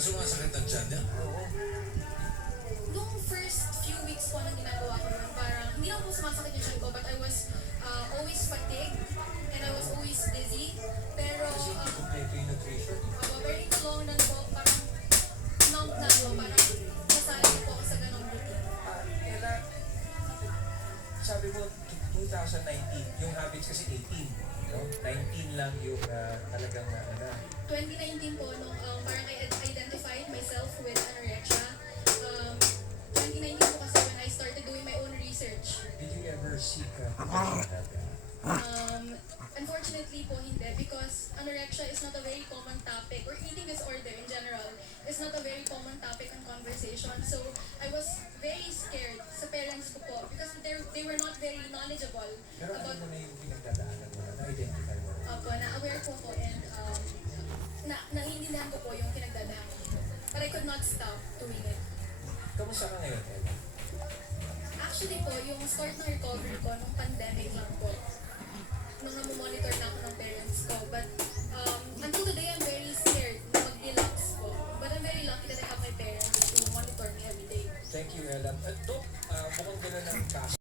Sumasakit ang tiyan niya? Oo. Nung first few weeks po na ginagawa ko yun, parang hindi lang po sumasakit yung tiyan ko, but I was always fatigued and I was always dizzy. Pero, Kasi hindi kompleto yung nutrition. pero in the long run po, parang numb na po, parang nasanay po ako sa ganong routine. Ella, sabi mo, 2019, yung habits kasi 18. No? 19 lang yung talagang 2019 po, nung parang I identified myself with anorexia. 2019 po kasi when I started doing my own research. Did you ever seek professional help? Unfortunately po hindi, because anorexia is not a very common topic, or eating disorder in general is not a very common topic in conversation. So I was very scared sa parents ko po because they were not very knowledgeable Pero ano about mo na yung pinagdadaanan mo na na-identify mo? na-aware po ko, and naiintindihan ko po yung pinagdadaanan ko. But I could not stop doing it. Kamusta ka ngayon, Ella? Actually po, yung start ng recovery ko nung pandemic lang po, nung namomonitor na ako ng parents ko. But until today, I'm very scared na mag-relax po. But I'm very lucky that I have my parents to monitor me every day. Thank you, Ella. Dok, mukhang gano'n ang kaso.